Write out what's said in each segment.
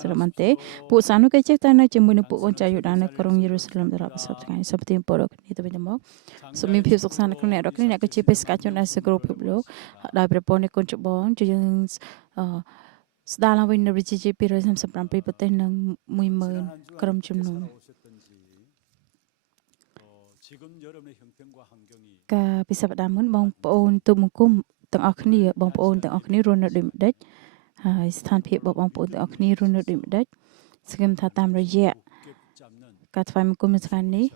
ស្រុកបន្ទេពួកសានុគេចេះតែនៅជាមួយនឹងពួកកូនចៅយូដានៅក្រុងយេរូសាឡឹមដល់សពថ្ងៃសូមទីពលរដ្ឋគ្នាទៅវិញទៅមកសូមមានភាពសុខសាន្តនៅក្នុងអ្នករាល់គ្នាអ្នកក៏ជាបេសកជនដែលសក្រភាពលោកដោយប្រព័ន្ធនៃគុណច្បងជួយយើងស្ដារឡើងវិញនៅវិជាជា237ប្រទេសនិង10000ក្រុមជំនុំការពិសាបដាមុនបងប្អូនទូបង្គំទាំងអស់គ្នាបងប្អូនទាំងអស់គ្នារស់នៅដូចម្ដេចហើយស្ថានភាពរបស់បងប្អូនទាំងអស់គ្នារស់នៅដូចម្ដេចសង្ឃឹមថាតាមរយៈការថ្វាយបង្គំនៅថ្ងៃនេះ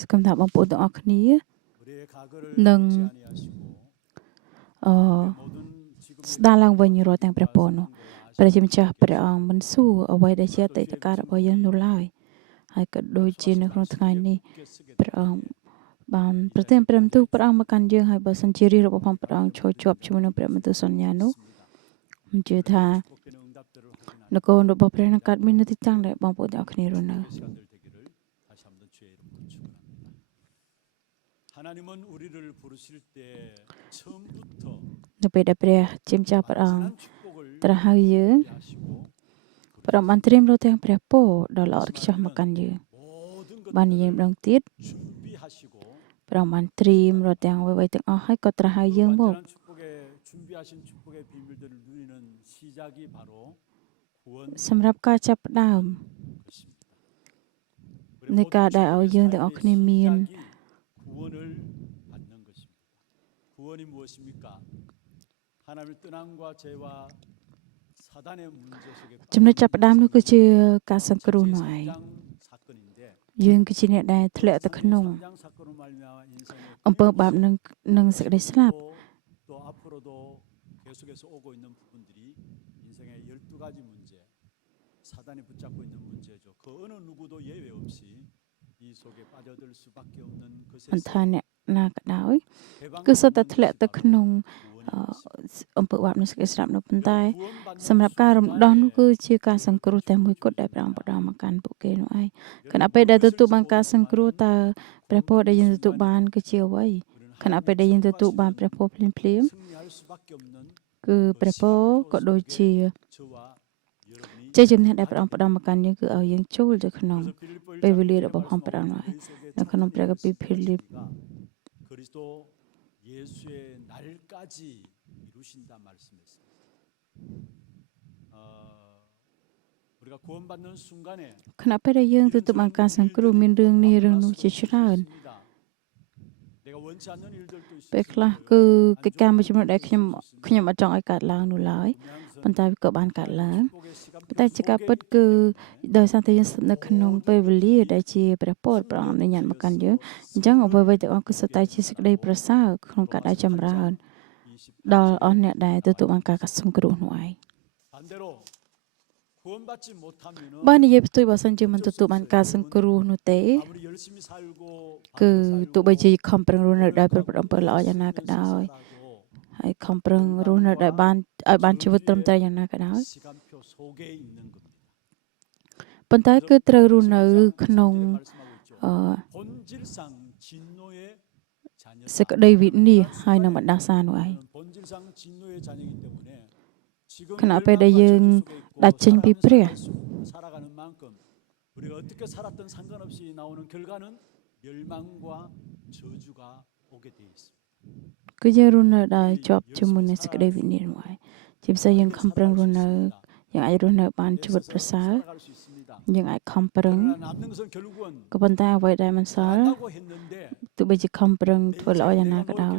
សង្ឃឹមថាបងប្អូនទាំងអស់គ្នានឹងស្ដារឡើងវិញរាល់ទាំងព្រះពរនោះព្រះជាម្ចាស់ព្រះអង្គមិនសួរអ្វីដែលជាអតីតកាលរបស់យើងនោះឡើយហើយក៏ដូចជានៅក្នុងថ្ងៃនេះព្រះអង្គបានប្រទានព្រះបន្ទូលព្រះអង្គមកកាន់យើងហើយបើសិនជារាជរបស់ព្រះអង្គឈរជាប់ជាមួយនឹងព្រះបន្ទូលសន្យានោះខ្ញុំជឿថានគររបស់ព្រះនឹងកើតមាននៅទីតាំងដែលបងប្អូនទាំងអស់គ្នារស់នៅនៅពេលដែលព្រះជាម្ចាស់ព្រះអង្គត្រាស់ហៅយើងព្រះអង្គបានត្រៀមរកទាំងព្រះពរដ៏ល្អឥតខ្ចោះមកកាន់យើងបាននិយាយម្ដងទៀតព្រះអង្គបានត្រៀមរកទាំងអ្វីៗទាំងអស់ហើយក៏ត្រាស់ហៅយើងមកសម្រាប់ការចាប់ផ្ដើមនៃការដែលឲ្យយើងទាំងអស់គ្នាមានចំណុចចាប់ផ្ដើមនោះគឺជាការសង្គ្រោះនោះឯងយើងគឺជាអ្នកដែលធ្លាក់ទៅក្នុងអំពើបាបនិងសេចក្តីស្លាប់មិនថាអ្នកណាក៏ដោយគឺសុទ្ធតែធ្លាក់ទៅក្នុងអំពើបាបនិងសេចក្តីស្លាប់នោះប៉ុន្តែសម្រាប់ការរំដោះនោះគឺជាការសង្គ្រោះតែមួយគត់ដែលព្រះអង្គផ្ដល់មកកាន់ពួកគេនោះឯងខណៈពេលដែលទទួលបានការសង្គ្រោះតើព្រះពរដែលយើងទទួលបានគឺជាអ្វីខណៈពេលដែលយើងទទួលបានព្រះពរភ្លាមគឺព្រះពរក៏ដូចជាជ័យជំនះដែលព្រះអង្គផ្ដល់មកកាន់យើងគឺឲ្យយើងចូលទៅក្នុងពេលវេលារបស់ព្រះអង្គនោះឯងនៅក្នុងព្រះគម្ពីរភីលីបខណៈពេលដែលយើងទទួលបានការសង្គ្រោះមានរឿងនេះរឿងនោះជាច្រើនពេលខ្លះគឺកិច្ចការមួយចំនួនដែលខ្ញុំអត់ចង់ឲ្យកើតឡើងនោះឡើយប៉ុន្តែក៏បានកើតឡើងប៉ុន្តែជាការពិតគឺដោយសារតែយើងស្ថិតនៅក្នុងពេលវេលាដែលជាព្រះពរព្រះអង្គអនុញ្ញាតមកកាន់យើងអញ្ចឹងអ្វីៗទាំងអស់គឺសុទ្ធតែជាសេចក្តីប្រសើរក្នុងការដែលចម្រើនដល់អស់អ្នកដែលទទួលបានការសង្គ្រោះនោះឯងបើនិយាយផ្ទុយបើសិនជាមិនទទួលបានការសង្គ្រោះនោះទេគឺទោះបីជាខំប្រឹងរស់នៅដោយប្រព្រឹត្តអំពើល្អយ៉ាងណាក៏ដោយហើយខំប្រឹងរស់នៅដោយបានជីវិតត្រឹមត្រូវយ៉ាងណាក៏ដោយប៉ុន្តែគឺត្រូវរស់នៅក្នុងសេចក្តីវិនាសហើយនឹងបណ្ដាសានោះឯងខណៈពេលដែលយើងដាច់ចេញពីព្រះគឺយើងរស់នៅដោយជាប់ជាមួយនឹងសេចក្តីវិនាសនោះឯងជាពិសេសយើងខំប្រឹងរស់នៅយើងអាចរស់នៅបានជីវិតប្រសើរយើងអាចខំប្រឹងក៏ប៉ុន្តែអ្វីដែលមិនសល់ទោះបីជាខំប្រឹងធ្វើល្អយ៉ាងណាក៏ដោយ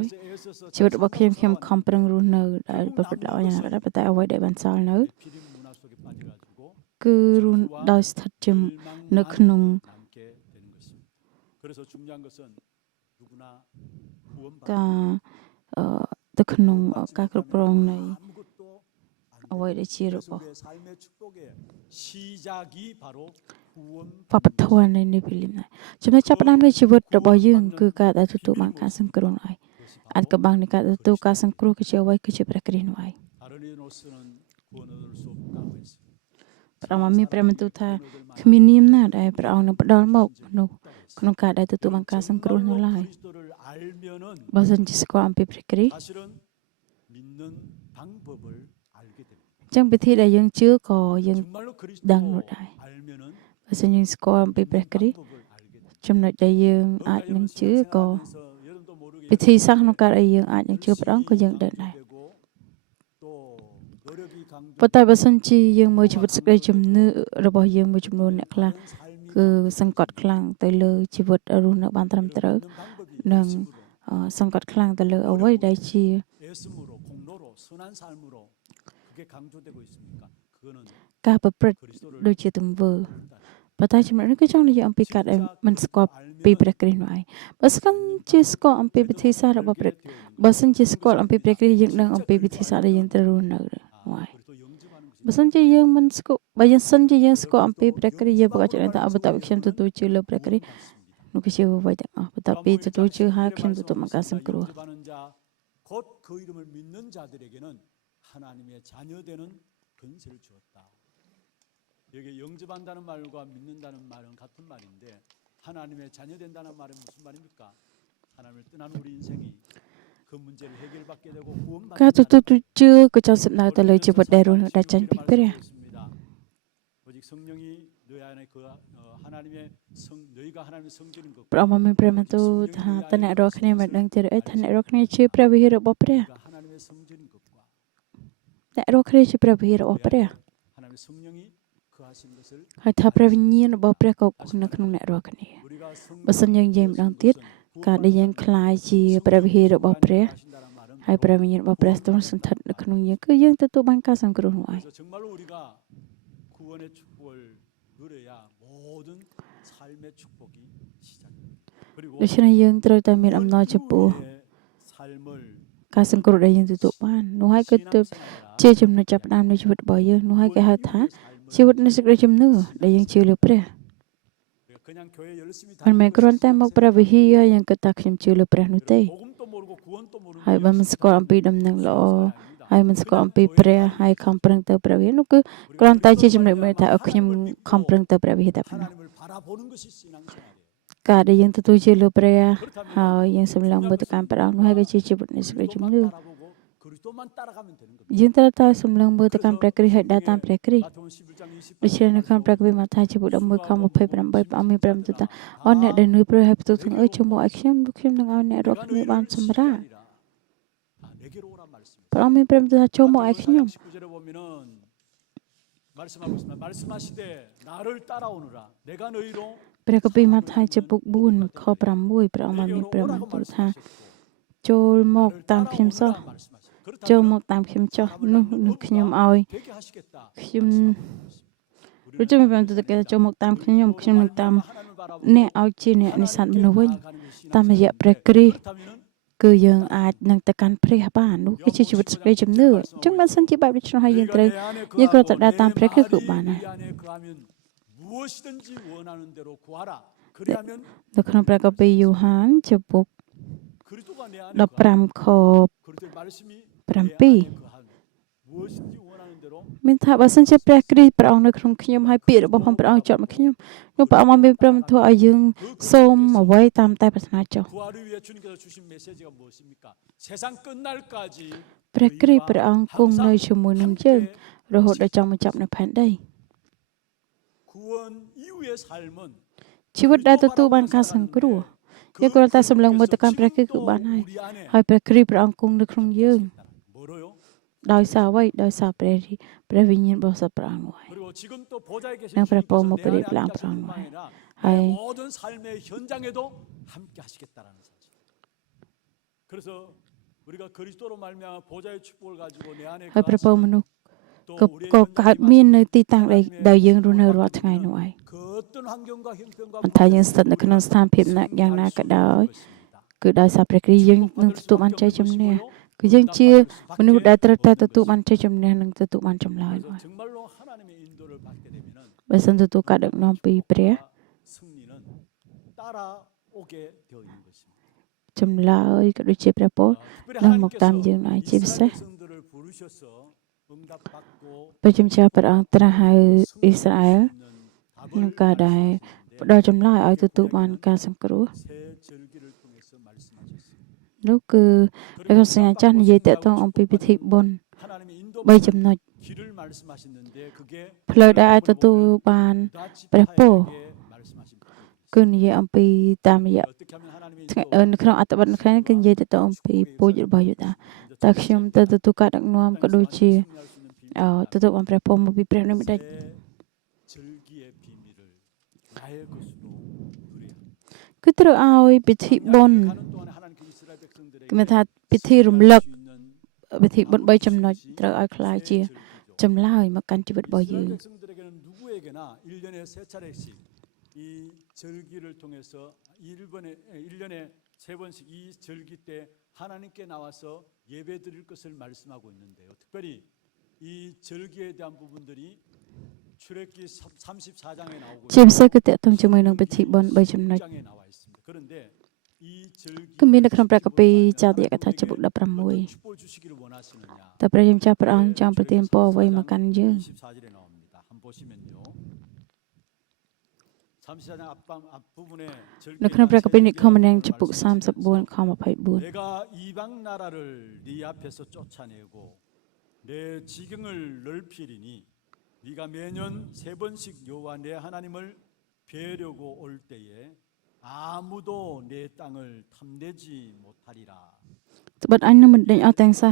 ជីវិតរបស់ខ្ញុំខំប្រឹងរស់នៅដែលប្រព្រឹត្តល្អយ៉ាងណាក៏ដោយប៉ុន្តែអ្វីដែលបានសល់នៅគឺរស់ដោយស្ថិតជានៅក្នុងការទៅក្នុងការគ្រប់គ្រងនៃអ្វីដែលជារបស់វប្បធម៌នៃនេះពីលីណាចំណុចចាប់ផ្ដើមនៃជីវិតរបស់យើងគឺការដែលទទួលបានការសង្គ្រោះនោះឯងអាចកបាំងនៃការទទួលការសង្គ្រោះគឺជាអ្វីគឺជាព្រះគ្រីស្ទនោះឯងព្រះអង្គមានព្រះបន្ទូលថាគ្មាននាមណាដែលព្រះអង្គនឹងផ្ដល់មកនោះក្នុងការដែលទទួលបានការសង្គ្រោះនោះឡើយបើសិនជាស្គាល់អំពីព្រះគ្រីស្ទ ចឹងពិធីដែលយើងជឿក៏យើង 정말로ដឹងនោះ 그리스도 ដែរ 알면은 បើសិនយើងស្គាល់អំពីព្រះគ្រីស្ទ 방법을 알게 돼. ចំណុចដែលយើងអាច 그러니까 នឹង 여러분 ជឿក៏ 신앙생활하면서 여러분도 모르게 ពិធីសាស 여러분 ក្នុងការដែលយើងអាចនឹងជឿព្រះអង្គក៏យើងដឹងដែរ 강조되고 또 노력이 ប៉ុន្តែបើសិន 강조되고 ជាយើងមើលជីវិតសេចក្តីជំនឿរបស់យើងមួយចំនួនអ្នកខ្លះ 바른 삶이 គឺសង្កត់ខ្លាំងទៅលើជីវិតរស់នៅបានត្រឹមត្រូវ 여러분 믿는 방법이 និង 열심으로 សង្កត់ខ្លាំងទៅលើអ្វីដែលជា 애씀으로 공로로 선한 삶으로 그게 강조되고 있습니까? 그거는 ការប្រព្រឹត្ត 그리스도를 ដូចជាទង្វើ 모른다. ប៉ុន្តែចំណុចនេះគឺចង់និយាយអំពីការដែលមិនស្គាល់ពីព្រះគ្រីស្ទនោះឯងបើសិនជាស្គាល់អំពីពិធីសាសរបស់ព្រះបើសិនជាស្គាល់អំពីព្រះគ្រីស្ទយើងដឹងអំពីពិធីសាសដែលយើងត្រូវរស់នៅនោះឯង 그리스도 영접하는 것이 បើសិនជាយើងមិនស្គាល់បើយើងសិនជាយើងស្គាល់អំពីព្រះគ្រីស្ទយើងប្រកាសជាថាអបតវិខ្ញុំទទួលជឿលើព្រះគ្រីស្ទ 맞습니다. នោះគឺជាអ្វីទាំងអស់បន្ទាប់ពីទទួលជឿហើយខ្ញុំទទួលមកការសង្គ្រោះ 영접하는 자, 곧 그 이름을 믿는 자들에게는 하나님의 자녀되는 권세를 주었다. 여기 영접한다는 말과 믿는다는 말은 같은 말인데 하나님의 자녀된다는 말은 무슨 말입니까? 하나님을 떠난 우리 인생이 그 문제를 해결받게 되고 ការ 구원받는 ទទួលជឿក៏ចង់សំដៅទៅលើជីវិតដែលរស់នៅដែលចាញ់ពីព្រះ 오직 성령이 너희 안에 그 하나님의 너희가 하나님의 성전인 것 ព្រះអង្គមានព្រះបន្ទូលថាតើអ្នករាល់គ្នាមិនដឹងទេឬអីថាអ្នករាល់គ្នាជាព្រះវិហាររបស់ព្រះ 하나님의 성전인 것과 អ្នករាល់គ្នាជាព្រះវិហាររបស់ព្រះ 하나님의 성령이 거하신 것을 ហើយថាព្រះវិញ្ញាណរបស់ព្រះក៏គង់នៅក្នុងអ្នករាល់គ្នា 우리가 បើសិនយើងនិយាយម្ដងទៀតការដែលយើងខ្លាយជាព្រះវិហាររបស់ព្រះ ហើយព្រះវិញ្ញាណរបស់ព្រះទ្រង់សន្ធិដ្ឋនៅក្នុងយើងគឺយើងទទួលបានការសង្គ្រោះនោះឯង 그래서 정말로 우리가 구원의 축복을 누려야 모든 삶의 축복이 시작됩니다. 그리고 ដូច្នេះយើងត្រូវតែមានអំណរចំពោះ 삶을 ការសង្គ្រោះដែលយើងទទួលបាននោះហើយគឺទើបជាចំណុចចាប់ផ្ដើមនៃជីវិតរបស់យើងនោះហើយគេហៅថាជីវិតនៃសេចក្តីជំនឿដែលយើងជឿលើព្រះ 그냥 교회 열심히 មិនមែនគ្រាន់តែមកព្រះវិហារយើងគិតថាខ្ញុំជឿលើព្រះនោះទេ 복음도 모르고 구원도 모르고 ហើយបើមិនស្គាល់អំពីដំណឹងល្អហើយមិនស្គាល់អំពីព្រះហើយខំប្រឹងទៅព្រះវិហារនោះគឺគ្រាន់តែជាចំណុចមួយថាខ្ញុំខំប្រឹងទៅព្រះវិហារតែប៉ុណ្ណោះ 하나님을 바라보는 것이 신앙생활이에요. ការដែលយើងទទួលជឿលើព្រះហើយយើងសម្លឹងមើលទៅកាន់ព្រះអង្គនោះហើយក៏ជាជីវិតនៃសេចក្តីជំនឿ 바라보고 그리스도만 따라가면 되는 겁니다. យើងត្រូវតែសម្លឹងមើលទៅកាន់ព្រះគ្រីស្ទហើយដើរតាមព្រះគ្រីស្ទ 마태복음 11장 20절 ដូច្នេះនៅក្នុងព្រះគម្ពីរម៉ាថាយជំពូក11ខ28ព្រះអង្គមានព្រះបន្ទូលថាអូនអ្នកដែលនឿយព្រួយហើយផ្ទុកទាំងអើយចូលមកឲ្យខ្ញុំនឹងឲ្យអ្នករាល់គ្នាបានសម្រាក 내게로 오란 말씀입니다. ព្រះអង្គមានព្រះបន្ទូលថាចូលមកឲ្យខ្ញុំ 19절에 보면은 말씀하고 있습니다. 말씀하시되 나를 따라오느라 내가 너희로 ព្រះគម្ពីរម៉ាថាយជំពូក4ខ6ព្រះអង្គបានមានព្រះបន្ទូលថាចូលមកតាមខ្ញុំសោះចូលមកតាមខ្ញុំចុះនោះនឹងខ្ញុំឲ្យ 되게 하시겠다. ខ្ញុំรู้จักមានព្រះបន្ទូលថាចូលមកតាមខ្ញុំនឹងតាមអ្នកឲ្យជាអ្នកនេសាទមនុស្សវិញតាមរយៈព្រះគ្រីស្ទ 그렇다면은 គឺយើងអាចនឹងទៅកាន់ព្រះបាននោះគឺជាជីវិតសេចក្តីជំនឿអញ្ចឹងបើសិនជាបែបដូច្នោះហើយយើងត្រូវយើងក៏ទៅដើរតាមព្រះគ្រីស្ទគឺបានដែរ 무엇이든지 원하는 대로 구하라. 그리하면 នៅក្នុងព្រះគម្ពីរយូហានជំពូក 그리스도가 내 안에 15ខ 그리스도의 말씀이 내 7 안에 거하면 무엇이든지 원하는 대로 មានថាបើសិនជាព្រះគ្រីស្ទព្រះអង្គនៅក្នុងខ្ញុំហើយពាក្យរបស់ព្រះអង្គជាប់មកខ្ញុំនោះព្រះអង្គមានព្រះបន្ទូលឲ្យយើងសូមអ្វីតាមតែប្រាថ្នាចុះ 구하를 위해 주님께서 주신 메시지가 무엇입니까? 세상 끝날까지 ព្រះគ្រីស្ទព្រះអង្គគង់នៅជាមួយនឹងយើងរហូតដល់ចង់មកចាប់នៅផែនដី 구원 이후의 삶은 ជីវិតដែលទទួលបានការសង្គ្រោះយើងគ្រាន់តែសម្លឹងមើលទៅកាន់ព្រះគ្រីស្ទគឺបានហើយ 우리 안에 ហើយព្រះគ្រីស្ទព្រះអង្គគង់នៅក្នុងយើង 뭐로요? ដោយសារអ្វីដោយសារព្រះវិញ្ញាណបរិសុទ្ធព្រះអង្គនោះឯង 그리고 지금 또 보좌에 계신 내 주님께서 뭐 내 그리 안에 랑 앉아서 그런 뿐만 거야. 아니라 아이. 내 모든 삶의 현장에도 함께 하시겠다라는 사실. 그래서 우리가 그리스도로 말미암아 보좌의 축복을 가지고 내 안에 ហើយព្រះពរមនុស្ស 또 ក៏ 우리의 ក៏កើតមាននៅ 현장에 ទីតាំងដែលយើងរស់នៅរាល់ថ្ងៃនោះឯង 그 어떤 환경과 형편과 មិនថាយើងស្ថិតនៅក្នុងស្ថានភាពណាយ៉ាងណាក៏ដោយគឺដោយសារព្រះគ្រីស្ទយើងនឹងទទួលបានជ័យជំនះគឺយើងជាមនុស្សដែលត្រូវតែទទួលបានជ័យជំនះនិងទទួលបានចម្លើយនោះ 정말로 하나님의 인도를 받게 되면은 បើសិនទទួលការដឹកនាំពីព្រះ 승리는 따라오게 되어 있는 것입니다. ចម្លើយក៏ដូចជាព្រះពរ 특별히 នឹងមកតាម 하나님께서 យើងហើយជាពិសេស 이스라엘 백성들을 부르셔서 응답받고 ព្រះជំចាស់ព្រះអង្គត្រាស់ហៅអ៊ីស្រាអែល 있는 នឹងការដែលផ្ដល់ចម្លើយឲ្យទទួលបានការសង្គ្រោះ 새 절기를 통해서 말씀하셨습니다. នោះគឺព្រះកសញ្ញាចាស់និយាយតកតងអំពីពិធីបុណ្យ 하나님의 인도 3ចំណុច 길을 말씀하셨는데 그게 ផ្លូវដែលអាចទទួលបាន 유다 ព្រះពរ 지파에게 말씀하신 부분이 គឺនិយាយអំពីតាមរយៈ 어떻게 하면 하나님이 នៅក្នុងអត្ថបទនៅខាងនេះគឺនិយាយទៅអំពីពូជរបស់យូដាតើខ្ញុំទៅទទួលការដឹកនាំក៏ដូចជាទទួលបានព្រះពរមកពីព្រះនិមិត្ត 절기의 비밀을 나의 것으로 누려야 합니다. គឺត្រូវឲ្យពិធីបុណ្យ 가는 동안에 하나님께 이스라엘 백성들에게 គឺមានថាពិធីរំលឹក 수 있는 ពិធីបុណ្យ3ចំណុចត្រូវឲ្យคล้ายជាចម្លើយមកកាន់ជីវិតរបស់យើង 이스라엘 백성들에게는 누구에게나 1년에 세 차례씩 이 절기를 통해서 1년에 세 번씩 이 절기 때 하나님께 나와서 예배 드릴 것을 말씀하고 있는데요. 특별히 이 절기에 대한 부분들이 출애굽기 34장에 나오고 ជាពិសេសគឺតកតងជាមួយនឹងពិធីបុណ្យ3ចំណុច 장에 나와 있습니다. 그런데 이 절기 គឺមាននៅក្នុងព្រះគម្ពីរចោទយកថាចំពុក 어떤 16 축복을 주시기를 원하시느냐. តែព្រះយេម្ចាស់ព្រះអង្គចង់ប្រទានពរអ្វីមកកាន់យើង 24절에 나옵니다. 한번 보시면요. 34장 앞부분에 នៅក្នុងព្រះគម្ពីរនិខមនាងចំពុក34ខ24 내가 이방 나라를 네 앞에서 쫓아내고 내 지경을 넓히리니 네가 매년 세 번씩 여호와 내 하나님을 뵈려고 올 때에 아무도 내 땅을 탐내지 못하리라. ត្បិតអញនឹងមិនដេញអស់ទាំងសះ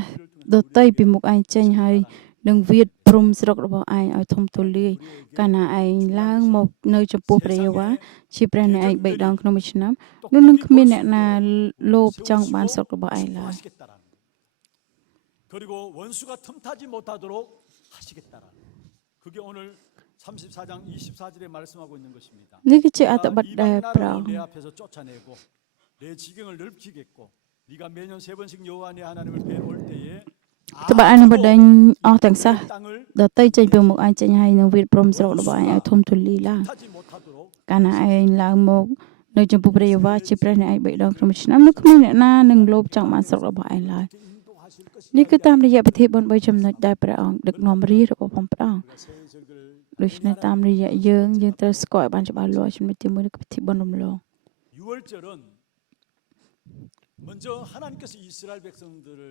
ដតីពីមុខឯងចេញហើយនឹងវាតព្រំស្រុករបស់ឯងឲ្យធំទូលាយកាលណាឯងឡើងមកនៅចំពោះព្រះយេហូវ៉ាជាព្រះនៃឯង3ដងក្នុងមួយឆ្នាំនោះនឹងគ្មានអ្នកណាលោភចង់បានស្រុករបស់ឯងឡើយ 그리고 원수가 틈타지 못하도록 하시겠다라는 그게 오늘 34장 24절에 말씀하고 있는 것입니다. នេះគឺជាអត្ថបទដែល 이방 ព្រះ 나라로 អង្គ 내 앞에서 쫓아내고 내 지경을 넓히겠고 네가 매년 세 번씩 여호와 내 하나님을 뵈러 올 때에 ត្បិតអញនឹងបណ្ដេញអស់ទាំងសះ 내 땅을 ដតីចេញពីមុខឯងចេញហើយនឹងវាតព្រំស្រុករបស់ឯងឲ្យធំទូលាយឡើង 타지 못하도록 កាលណាឯងឡើងមកនៅចំពោះព្រះយេហូវ៉ាជាព្រះនៃឯង3ដងក្នុងមួយឆ្នាំនោះគ្មានអ្នកណានឹងលោភចង់បានស្រុករបស់ឯងឡើយ 인도하실 것이 នេះគឺតាមរយៈពិធីបុណ្យ3ចំណុចដែលព្រះអង្គដឹកនាំរាជរបស់ព្រះអង្គ 우리가 새 절기를 ដូច្នេះតាមរយៈយើងត្រូវស្គាល់ឲ្យបានច្បាស់លាស់ចំណុចទី1គឺពិធីបុណ្យរំលង 6월절은 먼저 하나님께서 이스라엘 백성들을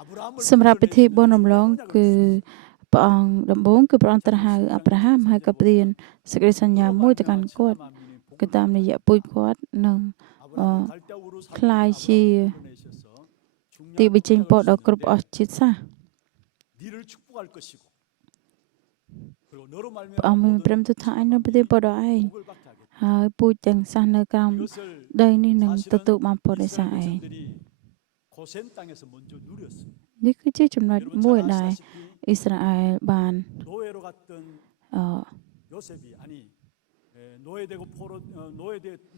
아브라함을 សម្រាប់ពិធីបុណ្យរំលង 불러내시면서 គឺព្រះអង្គដំបូងគឺព្រះអង្គត្រាស់ហៅអាប់រ៉ាហាំហើយក៏ព្រានសេចក្តីសញ្ញាមួយទៅកាន់គាត់គឺតាមរយៈពូជគាត់នឹង 아브라함을 갈대아 우르 클라이시 보내셔서 ទី 중요한 បញ្ចេញពរ 부탁을 ដល់គ្រប់ 주셨는데 អស់ជាតិសាសន៍ 니를 축복할 것이고 그리고 너로 ព្រះ 말미암아 អង្គមាន 모든 ព្រមទូថាអញនឹងប្រទានពរដល់ឯង 복을 받게 하겠다. ហើយពូជទាំងសាសន៍នៅក្រោម 이것을 ដីនេះនឹង 사실은 ទទួលបានពរដោយសារ 이스라엘 ឯង 백성들이 고센 땅에서 먼저 누렸어요. នេះគឺជាចំណុច 여러분 មួយ 잘 ដែល 아시다시피 អ៊ីស្រាអែលបាន 노예로 갔던 អឺ 요셉이 아니 노예되고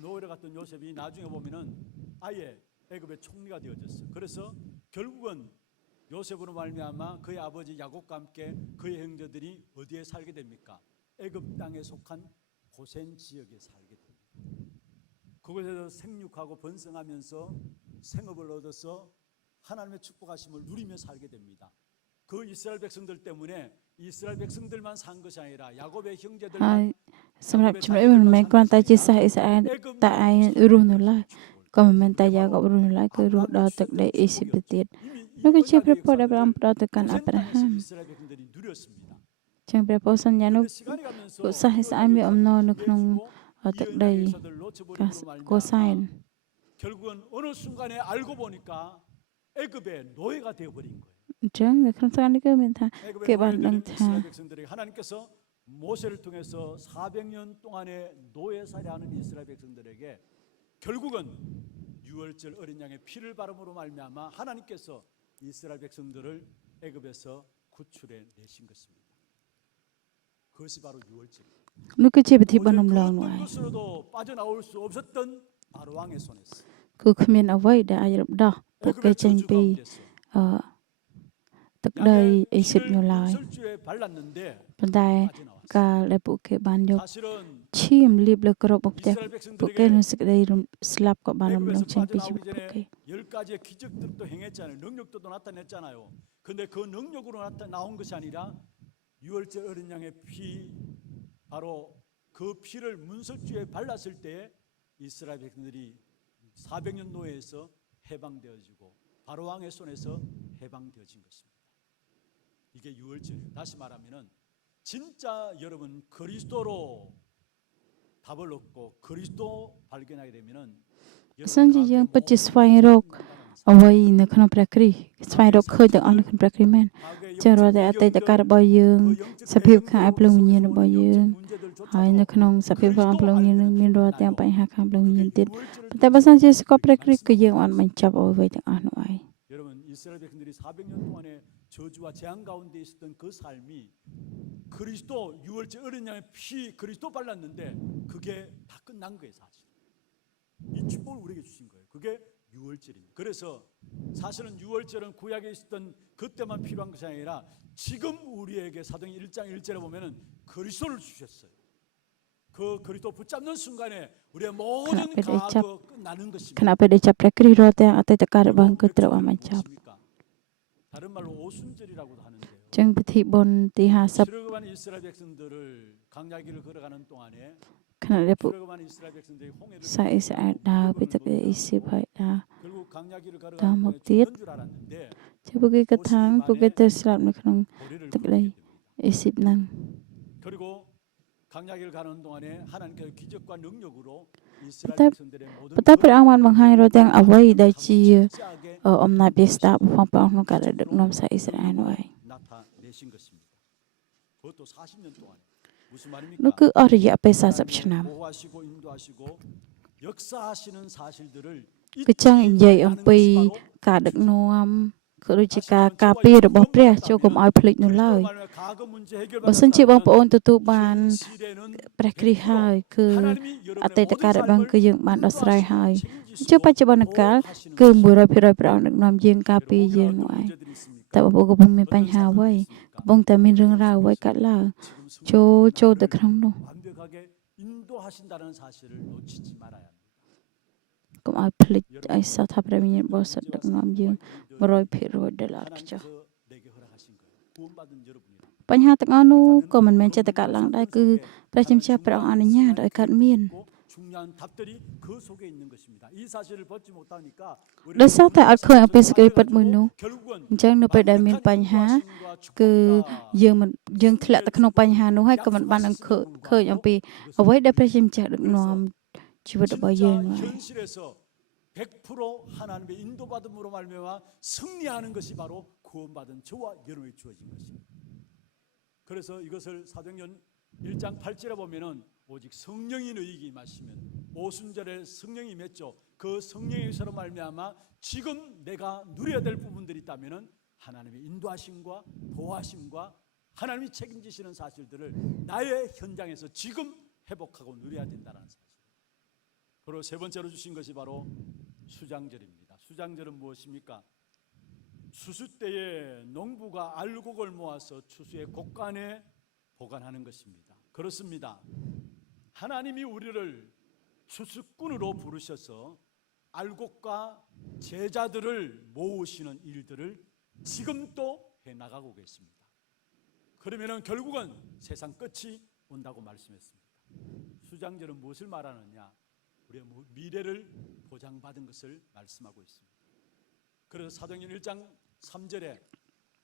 노예로 갔던 요셉이 나중에 보면은 아예 애굽의 총리가 되어졌어요. 그래서 결국은 요셉으로 말미암아 그의 아버지 야곱과 함께 그의 형제들이 어디에 살게 됩니까? 애굽 땅에 속한 고센 지역에 살게 됩니다. 그곳에서 생육하고 번성하면서 생업을 얻어서 하나님의 축복하심을 누리며 살게 됩니다. 그 이스라엘 백성들 때문에 이스라엘 백성들만 산 것이 아니라 야곱의 ហើយ 형제들만 សម្រាប់ចំណុចនេះមិនមែនគ្រាន់តែជាសាសអ៊ីស្រាអែលតែឯងរស់នៅឡើយក៏មិនមែនតែយ៉ាកបរស់នៅឡើយគឺរស់ដល់ទឹកដីអ៊ីស៊ីបទៀតនោះគឺជាព្រះពរដែលព្រះអង្គផ្ដល់ទៅកាន់អាប់រ៉ាហាំ 이스라엘 백성들이 누렸습니다. ចឹងព្រះពរសន្យានោះ 근데 시간이 가면서 ពួកសាសអ៊ីស្រាអែលមានអំណរនៅក្នុងទឹកដី 이스라엘 놓쳐버림으로 កូសែន 말미암아 결국은 어느 순간에 알고 보니까 애굽의 노예가 되어버린 거예요. អញ្ចឹងនៅក្នុងថ្ងៃនេះគឺមានថា 애굽의គេបានដឹង 노예들인 ថា 이스라엘 백성들에게 하나님께서 모세를 통해서 400년 동안의 노예살이하는 이스라엘 백성들에게 결국은 유월절 어린 양의 피를 바름으로 말미암아 하나님께서 이스라엘 백성들을 애굽에서 구출해 내신 것입니다. 그것이 바로 유월절입니다. នោះគឺជាពិធីបុណ្យរំលង 오늘 នោះ 그 ឯង 어떤 것으로도 빠져나올 수 없었던 바로 왕의 손에서 គឺគ្មានអ្វីដែលអាចរំដោះពួកគេ 애굽의 ចេញពី 저주가 없겠어요. អឺទឹកដីអ៊ីស៊ីបនោះឡើយ 문설주에 발랐는데 ប៉ុន្តែ 빠져나왔어요. កាលដែលពួកគេបានយក 사실은 ឈាមលាបលើក្របមុខផ្ទះ 이스라엘 ពួកគេ 백성들에게 នឹងសេចក្តីស្លាប់ក៏បានរំលង 애굽에서 ចេញពីជីវិត 빠져나오기 ពួកគេ 전에 10가지의 기적들도 행했잖아요. 능력도 나타냈잖아요. 근데 그 능력으로 나온 것이 아니라 유월절 어린 양의 피 바로 그 피를 문설주에 발랐을 때에 이스라엘 백성들이 400년 노예에서 해방되어지고 바로 왕의 손에서 해방되어진 것입니다. 이게 유월절. 다시 말하면은 진짜 여러분 그리스도로 답을 얻고 그리스도 발견하게 되면은 បើសិនជាយើងពិតជាស្វែងរកអ្វីនៅក្នុងព្រះគ្រីស្ទស្វែងរកឃើញទាំងអស់នៅក្នុងព្រះគ្រីស្ទមែនចឹងរាល់តែអតីតកាលរបស់យើងសភាពខាងឯព្រលឹងវិញ្ញាណរបស់យើងហើយនៅក្នុងសភាពខាងព្រលឹងវិញ្ញាណនឹងមានរាល់ទាំងបញ្ហាខាងព្រលឹងវិញ្ញាណទៀតប៉ុន្តែបើសិនជាស្គាល់ព្រះគ្រីស្ទគឺយើងបានបញ្ចប់អ្វីទាំងអស់នោះឯង 여러분 이스라엘 백성들이 400년 동안의 저주와 재앙 가운데 있었던 그 삶이 그리스도 유월절 어린 양의 피 그리스도 발랐는데 그게 다 끝난 거예요 사실. 이 축복을 우리에게 주신 거예요. 그게 유월절입니다. 그래서 사실은 유월절은 구약에 있었던 그때만 필요한 것이 아니라 지금 우리에게 사도행 1장 1절에 보면은 그리스도를 주셨어요. 그 그리스도 붙잡는 순간에 우리의 모든 과거 끝나는 ខ 것입니다. ណៈពេលដែលចាប់ព្រះគ្រីស្ទរាល់ទាំងអតីតកាលរបស់គឺត្រូវបានបញ្ចប់ 다른 말로 오순절이라고도 하는데요. ចឹងពិធីបុណ្យទី50 출애굽한 이스라엘 백성들을 광야길을 걸어가는 동안에 ខណៈដែលពួក 출애굽한 이스라엘 백성들이 홍해를 សាអ៊ីស្រាអែលដើរពីទឹកដីអ៊ីស៊ីបហើយដើរ 결국 광야길을 다음 걸어가는 동안에 목뒤에 죽는 줄 알았는데 ជាពួកគេគិតថាពួកគេទៅស្លាប់នៅក្នុង 고리를ទឹក 끊게 ដី 됩니다. អ៊ីស៊ីបហ្នឹង 그리고 강야길 가는 동안에 하나님께서 기적과 능력으로 이스라엘 그때- 백성들의 모든 ប៉ុន្តែព្រះអង្គបានបង្ហាញរាល់ទាំងអ្វីដែលជា 진지하게 អំណាចពិស្ដាររបស់ព្រះអង្គក្នុងការដឹកនាំសាអ៊ីស្រាអែលនោះឯង 나타내신 것입니다. 그것도 40년 동안에 무슨 នោះ 말입니까? គឺអស់រយៈពេល40ឆ្នាំ 보호하시고 인도하시고 역사하시는 사실들을 គឺចង់និយាយអំពីការដឹកនាំគឺដូចជាការការពាររបស់ព្រះចូលកុំឲ្យភ្លេចនោះឡើយបើសិនជាបងប្អូនទទួលបានព្រះគ្រីស្ទហើយគឺអតីតកាលរបស់គឺយើងបានដោះស្រាយហើយជាបច្ចុប្បន្នកាលគឺ 100% ព្រះអង្គដឹកនាំយើងការពារយើងនោះឯងតែបងប្អូនកំពុងមានបញ្ហាអ្វីកំពុងតែមានរឿងរ៉ាវអ្វីកើតឡើងចូលទៅក្នុងនោះ 완벽하게 인도하신다는 사실을 놓치지 말아야 합니다. កុំឲ្យភ្លេចឲ្យសោះថាព្រះវិញ្ញាណបរិសុទ្ធដឹកនាំយើង 100% ដែលអត់ខ្ចោះ 하나님께서 내게 허락하신 거예요. 구원받은 여러분이라. បញ្ហាទាំងអស់នោះក៏មិនមែនចិត្តកើតឡើងដែរគឺព្រះជាម្ចាស់ព្រះអង្គអនុញ្ញាតឲ្យកើតមាន 중요한 답들이 그 속에 있는 것입니다. 이 사실을 벗지 못하니까 ដោយសារតែអត់ឃើញអំពីសេចក្តីពិតមួយនោះ 결국은 អញ្ចឹងនៅពេលដែលមានបញ្ហាគឺយើងធ្លាក់ទៅក្នុងបញ្ហានោះហើយក៏មិនបានឃើញអំពីអ្វីដែលព្រះជាម្ចាស់ដឹកនាំជីវិតរបស់យើង 진짜 នោះ 현실에서 100% 하나님의 인도받음으로 말미암아 승리하는 것이 바로 구원받은 저와 여러분에게 주어진 것입니다. 그래서 이것을 사도행전 1장 8절에 보면은 오직 성령이 너희에게 임하시면 오순절에 성령이 임했죠. 그 성령의 서로 말미암아 지금 내가 누려야 될 부분들이 있다면은 하나님의 인도하심과 보호하심과 하나님이 책임지시는 사실들을 나의 현장에서 지금 회복하고 누려야 된다는 사실. 그리고 세 번째로 주신 것이 바로 수장절입니다. 수장절은 무엇입니까? 추수 때에 농부가 알곡을 모아서 추수의 곡간에 보관하는 것입니다. 그렇습니다. 하나님이 우리를 추수꾼으로 부르셔서 알곡과 제자들을 모으시는 일들을 지금 또 해나가고 계십니다. 그러면 결국은 세상 끝이 온다고 말씀했습니다. 수장절은 무엇을 말하느냐? 우리의 미래를 보장받은 것을 말씀하고 있습니다. 그래서 사도행전 1장 3절에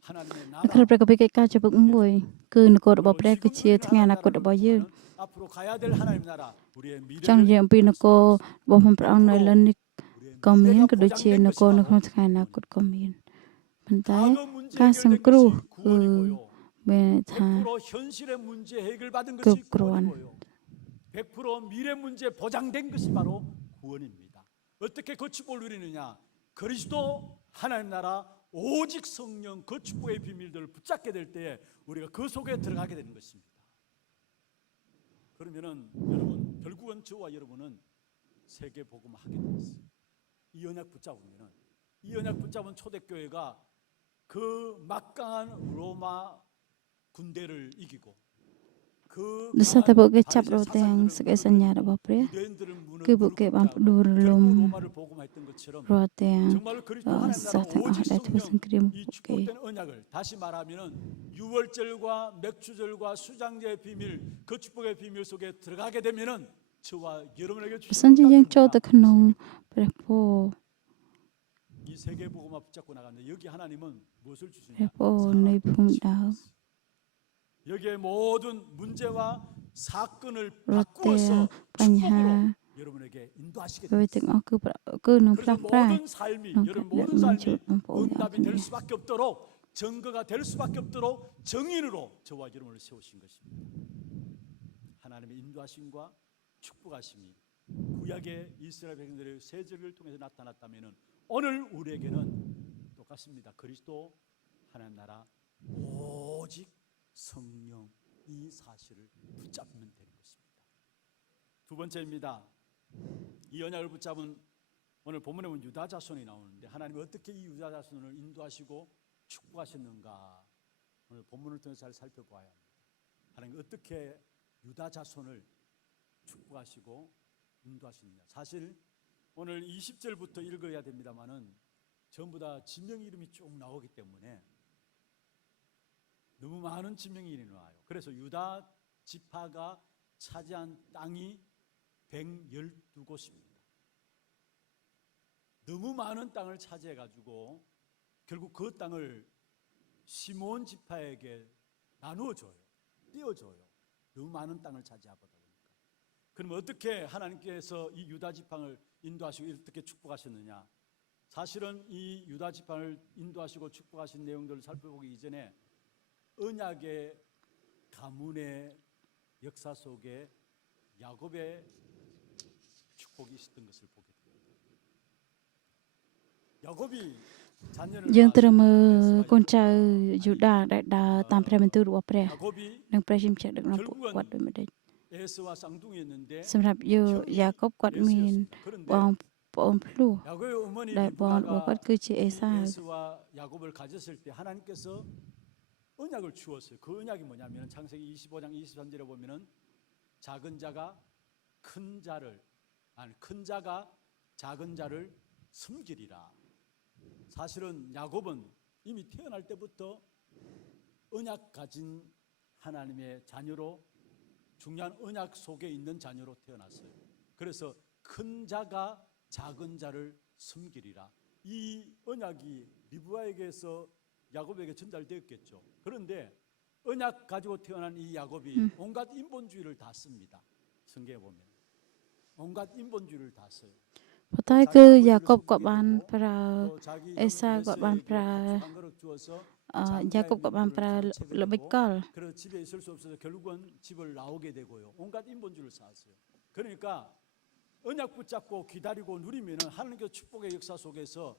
하나님의 គ្រា 나라 ព្រះកពីកិច្ចការចំពុក1គឺនគររបស់ព្រះគឺជាថ្ងៃអនាគតរបស់យើង 앞으로 가야 될 하나님 나라 우리의 ចង់និយាយ 미래를 អំពីនគររបស់ព្រះអង្គនៅលើនេះ 우리의 ក៏មាន 미래가 ក៏ដូចជា 보장된 នគរនៅ 것이 ក្នុង 바로 ថ្ងៃអនាគតក៏មានប៉ុន្តែ 과거 문제 ការសង្គ្រោះ 해결된 것이 គឺ 구원이고요. មានថា 100% 현실의 문제 해결받은 그 것이 구원. 구원이고요. 100% 미래 문제 보장된 것이 바로 구원입니다. 어떻게 그 축복을 누리느냐? 그리스도 하나님 나라 오직 성령 그 축복의 비밀들을 붙잡게 될 때에 우리가 그 속에 들어가게 되는 것입니다. 그러면은 여러분 결국은 저와 여러분은 세계 복음을 하게 돼 있어요. 이 언약 붙잡으면은 이 언약 붙잡은 초대교회가 그 막강한 로마 군대를 이기고 ដោយសារតែពួកគេចាប់រកទាំងសេចក្តីសញ្ញារបស់ព្រះ 그 북에 밤도를 놈 로마를 복음했던 것처럼 រកទាំង 정말로 그리스도 អ 하나님 សាស 나라 ទាំងអស់ 오직 ដែលធ្វើស 성령 ង្គ្រាម 이 ពួកគេ 축복된 언약을 다시 말하면은 유월절과 맥주절과 수장제의 비밀 그 축복의 비밀 속에 들어가게 되면은 저와 여러분에게 បើសិនជាយើងចូលទៅ 주신 ក្នុងព្រះពរ 이 세계 복음화 붙잡고 나가는데 여기 하나님은 무엇을 주시냐? ព្រះពរនៃភូមិដើម 여기에 모든 문제와 사건을 រត់ទាំង 바꾸어서 បញ្ហា 축복으로 여러분에게 인도하시게 អ្វី 됩니다. ទាំងអស់គឺនឹងផ្លា 그래서 ស់ប្រែ 모든 삶이 ក្នុង 여러분 ការដឹក 모든 នាំជីវិត 삶이 បងប្អូនទាំងអស់ 응답이 គ្នា 될 수밖에 없도록 증거가 될 수밖에 없도록 정인으로 저와 여러분을 세우신 것입니다. 하나님의 인도하심과 축복하심이 구약의 이스라엘 백성들의 세절을 통해서 나타났다면 오늘 우리에게는 똑같습니다. 그리스도 하나님 나라 오직 성령 이 사실을 붙잡으면 되는 것입니다. 두 번째입니다. 이 언약을 붙잡은 오늘 본문에 보면 유다 자손이 나오는데 하나님이 어떻게 이 유다 자손을 인도하시고 축복하셨는가 오늘 본문을 통해서 잘 살펴봐야 합니다. 하나님이 어떻게 유다 자손을 축복하시고 인도하시느냐. 사실 오늘 20절부터 읽어야 됩니다만은 전부 다 지명 이름이 쭉 나오기 때문에 너무 많은 지명 이름이 나와요. 그래서 유다 지파가 차지한 땅이 112곳입니다. 너무 많은 땅을 차지해 가지고 결국 그 땅을 시몬 지파에게 나누어줘요. 띄워줘요. 너무 많은 땅을 차지하다 보니까. 그러면 어떻게 하나님께서 이 유다 지파를 인도하시고 어떻게 축복하셨느냐? 사실은 이 유다 지파를 인도하시고 축복하신 내용들을 살펴보기 이전에 언약의 가문의 역사 속에 야곱의 축복이 있었던 것을 보게 됩니다. 야곱이 자녀를 យើងត្រូវមើល 낳았을 កូនចៅ 때 យូដាដែលដើរតាមព្រះបន្ទូលរបស់ព្រះ 야곱이 និងព្រះជាម្ចាស់ដឹកនាំពួកគាត់ដូចម្ដេច 에서와 쌍둥이였는데 សម្រាប់យ៉ាកុបគាត់មាន 그런데 បងប្អូនភ្លោះ 야곱의 어머니 ដែលបងរបស់ 리브가가 គាត់គឺជាអេសាវ 에서와 야곱을 가졌을 때 하나님께서 언약을 주었어요. 그 언약이 뭐냐면 창세기 25장 23절에 보면은 작은 자가 큰 자가 작은 자를 섬기리라. 사실은 야곱은 이미 태어날 때부터 언약 가진 하나님의 자녀로 중요한 언약 속에 있는 자녀로 태어났어요. 그래서 큰 자가 작은 자를 섬기리라. 이 언약이 리브가에게서 야곱에게 전달되었겠죠. 그런데 언약 가지고 태어난 이 야곱이 온갖 인본주의를 다 씁니다. 성경에 보면 온갖 인본주의를 다 써요. ប៉ុន្តែគឺយ៉ាកុបក៏បានប្រើ 또 자기 에사가 에서에게 반 프라 한 그릇 주어서 យ៉ាកុបក៏បានប្រើល្បិចកល 그래서 집에 있을 수 없어서 결국은 집을 나오게 되고요. 온갖 인본주의를 쌓았어요. 그러니까 언약 붙잡고 기다리고 누리면은 하나님께서 축복의 역사 속에서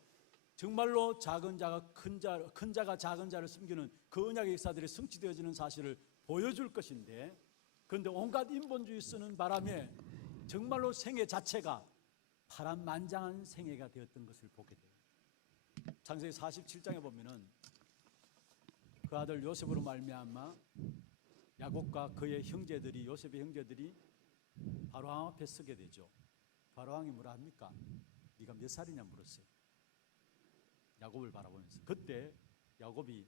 정말로 작은 자가 큰 자가 작은 자를 섬기는 그 언약의 역사들이 성취되어지는 사실을 보여줄 것인데, 그런데 온갖 인본주의 쓰는 바람에 정말로 생애 자체가 파란만장한 생애가 되었던 것을 보게 돼요. 창세기 47장에 보면은 그 아들 요셉으로 말미암아 야곱과 그의 형제들이 요셉의 형제들이 바로 왕 앞에 서게 되죠. 바로 왕이 뭐라 합니까? 네가 몇 살이냐 물었어요. 야곱을 바라보면서. 그때 야곱이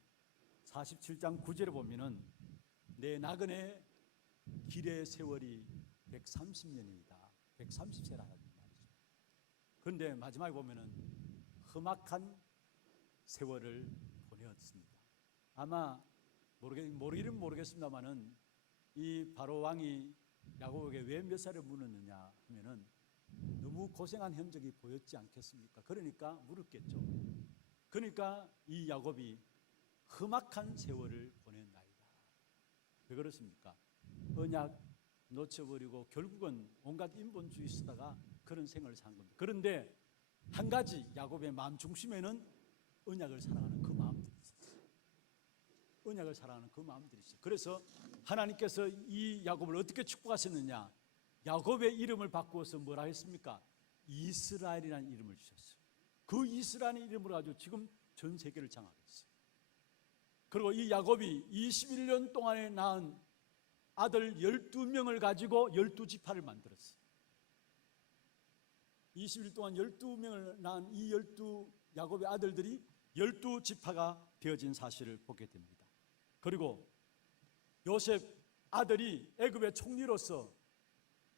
47장 9절에 보면은 내 나그네 길의 세월이 130년이다. 130세라는 말이죠. 그런데 마지막에 보면은 험악한 세월을 보내었습니다. 아마 모르기는 모르겠습니다만은 이 바로 왕이 야곱에게 왜 몇 살을 물었느냐 하면은 너무 고생한 흔적이 보였지 않겠습니까? 그러니까 물었겠죠. 그러니까 이 야곱이 험악한 세월을 보냈나이다. 왜 그렇습니까? 언약 놓쳐버리고 결국은 온갖 인본주의 쓰다가 그런 생활을 산 겁니다. 그런데 한 가지 야곱의 마음 중심에는 언약을 사랑하는 그 마음들이 있었어요. 언약을 사랑하는 그 마음들이 있어요. 그래서 하나님께서 이 야곱을 어떻게 축복하셨느냐? 야곱의 이름을 바꾸어서 뭐라 했습니까? 이스라엘이라는 이름을 주셨어요. 그 이스라엘의 이름으로 가지고 지금 전 세계를 장악했어요. 그리고 이 야곱이 21년 동안에 낳은 아들 12명을 가지고 12지파를 만들었어요. 20일 동안 12명을 낳은 이 12 야곱의 아들들이 12지파가 되어진 사실을 보게 됩니다. 그리고 요셉 아들이 애굽의 총리로서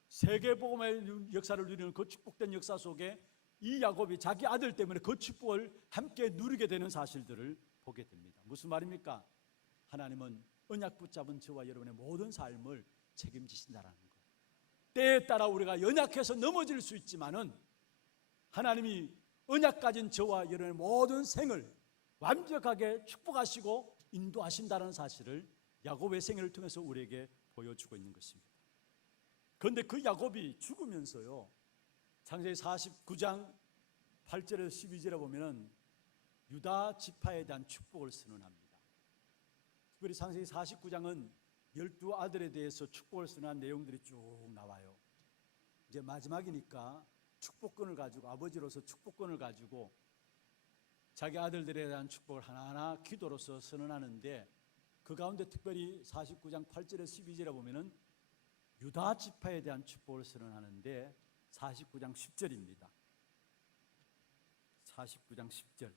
세계복음의 역사를 누리는 그 축복된 역사 속에 이 야곱이 자기 아들 때문에 그 축복을 함께 누리게 되는 사실들을 보게 됩니다. 무슨 말입니까? 하나님은 언약 붙잡은 저와 여러분의 모든 삶을 책임지신다라는 것. 때에 따라 우리가 연약해서 넘어질 수 있지만은 하나님이 언약 가진 저와 여러분의 모든 생을 완벽하게 축복하시고 인도하신다는 사실을 야곱의 생애를 통해서 우리에게 보여주고 있는 것입니다. 그런데 그 야곱이 죽으면서요, 창세기 49장 8절에서 12절에 보면은 유다 지파에 대한 축복을 선언합니다. 특별히 창세기 49장은 12아들에 대해서 축복을 선언한 내용들이 쭉 나와요. 이제 마지막이니까 축복권을 가지고, 아버지로서 축복권을 가지고 자기 아들들에 대한 축복을 하나하나 기도로서 선언하는데, 그 가운데 특별히 49장 8절에서 12절에 보면은 유다 지파에 대한 축복을 선언하는데 49장 10절입니다. 49장 10절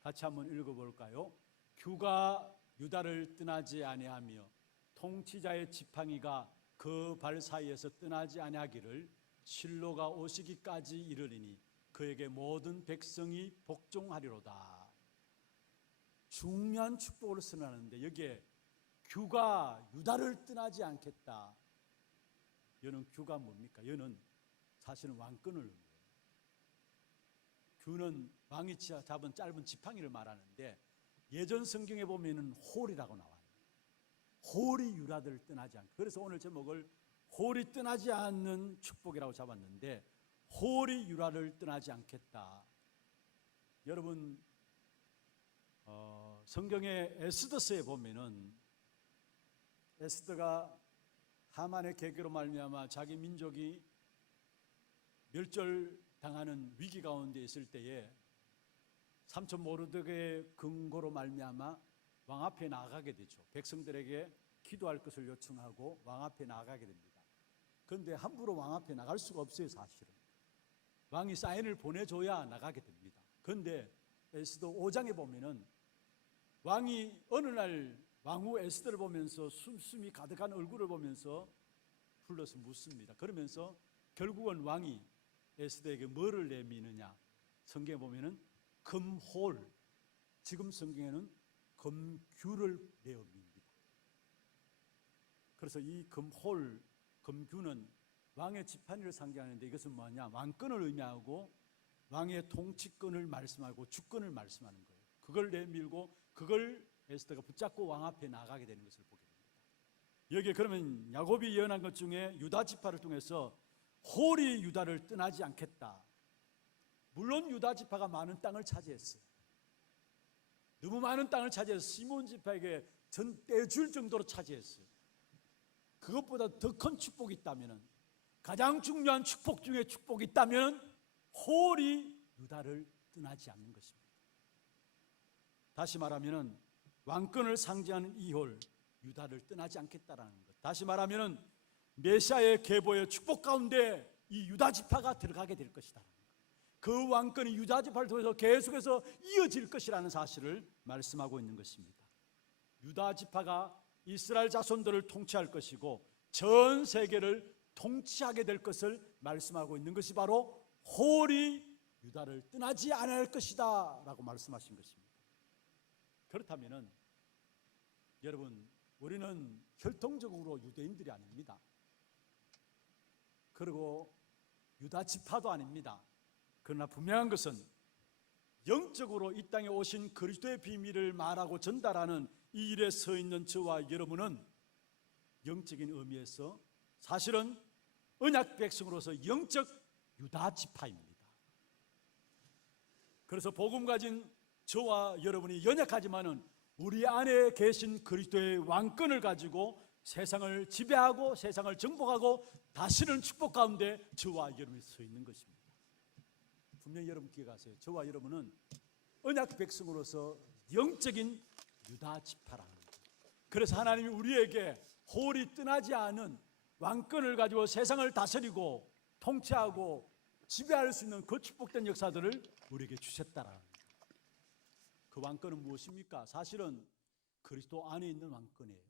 같이 한번 읽어볼까요? 규가 유다를 떠나지 아니하며 통치자의 지팡이가 그 발 사이에서 떠나지 아니하기를 실로가 오시기까지 이르리니 그에게 모든 백성이 복종하리로다. 중요한 축복을 선언하는데 여기에 규가 유다를 떠나지 않겠다. 여는 규가 뭡니까? 여는 사실은 왕권을 의미해요. 규는 왕이 잡은 짧은 지팡이를 말하는데 예전 성경에 보면은 홀이라고 나와요. 홀이 유다를 떠나지 않고, 그래서 오늘 제목을 홀이 떠나지 않는 축복이라고 잡았는데, 홀이 유다를 떠나지 않겠다. 여러분 성경의 에스더서에 보면은 에스더가 하만의 계계로 말미암아 자기 민족이 멸절당하는 위기 가운데 있을 때에 삼촌 모르드게의 근고로 말미암아 왕 앞에 나가게 되죠. 백성들에게 기도할 것을 요청하고 왕 앞에 나가게 됩니다. 그런데 함부로 왕 앞에 나갈 수가 없어요. 사실은 왕이 사인을 보내줘야 나가게 됩니다. 그런데 에스더 5장에 보면은 왕이 어느 날 왕후 에스더를 보면서 숨이 가득한 얼굴을 보면서 불러서 묻습니다. 그러면서 결국은 왕이 에스더에게 뭐를 내미느냐, 성경에 보면은 금홀, 지금 성경에는 금규를 내어밉니다. 그래서 이 금홀, 금규는 왕의 지팡이를 상징하는데, 이것은 뭐냐, 왕권을 의미하고 왕의 통치권을 말씀하고 주권을 말씀하는 거예요. 그걸 내밀고 그걸 에스더가 붙잡고 왕 앞에 나가게 되는 것을 보게 됩니다. 여기에 그러면 야곱이 예언한 것 중에 유다 지파를 통해서 홀이 유다를 떠나지 않겠다. 물론 유다 지파가 많은 땅을 차지했어요. 너무 많은 땅을 차지해서 시몬 지파에게 떼줄 정도로 차지했어요. 그것보다 더 큰 축복이 있다면, 가장 중요한 축복 중에 축복이 있다면 홀이 유다를 떠나지 않는 것입니다. 다시 말하면 왕권을 상징하는 이 홀, 유다를 떠나지 않겠다라는 것. 다시 말하면 메시아의 계보의 축복 가운데 이 유다 지파가 들어가게 될 것이다. 그 왕권이 유다 지파를 통해서 계속해서 이어질 것이라는 사실을 말씀하고 있는 것입니다. 유다 지파가 이스라엘 자손들을 통치할 것이고 전 세계를 통치하게 될 것을 말씀하고 있는 것이 바로 홀이 유다를 떠나지 않을 것이다 라고 말씀하신 것입니다. 그렇다면 여러분, 우리는 혈통적으로 유대인들이 아닙니다. 그리고 유다 지파도 아닙니다. 그러나 분명한 것은 영적으로 이 땅에 오신 그리스도의 비밀을 말하고 전달하는 이 일에 서 있는 저와 여러분은 영적인 의미에서 사실은 언약 백성으로서 영적 유다 지파입니다. 그래서 복음 가진 저와 여러분이 연약하지만은 우리 안에 계신 그리스도의 왕권을 가지고 세상을 지배하고 세상을 정복하고 다스리는 축복 가운데 저와 여러분이 서 있는 것입니다. 분명히 여러분 기억하세요. 저와 여러분은 언약 백성으로서 영적인 유다 지파라는 거예요. 그래서 하나님이 우리에게 홀이 떠나지 않은 왕권을 가지고 세상을 다스리고 통치하고 지배할 수 있는 그 축복된 역사들을 우리에게 주셨다라는 거예요. 그 왕권은 무엇입니까? 사실은 그리스도 안에 있는 왕권이에요.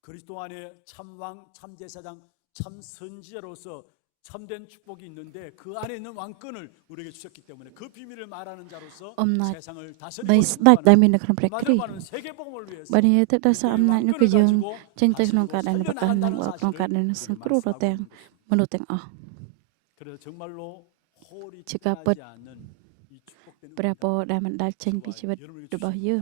그리스도 안에 참왕, 참제사장, 참선지자로서 참된 축복이 있는데 그 안에 있는 왕권을 우리에게 주셨기 때문에 그 비밀을 말하는 자로서 Omnat 세상을 đây 다스리고 sdach 축복하는 dami nak prekri. 말하는 세계복음을 위해서 Bani te da sa 그리스도의 amna nu 왕권을 ke jeng 가지고 chen te 다스리고 knong ka dan bakah nang 살려나간다는 wa knong ka 사실을 dan 우리에게 sang kru ro 말씀하고 teng 있는 것입니다. manu teng ah. 그래서 정말로 홀이 Jika put 떠나지 않는 이 축복된 prapo da man dal chen pi chibat de bah ye.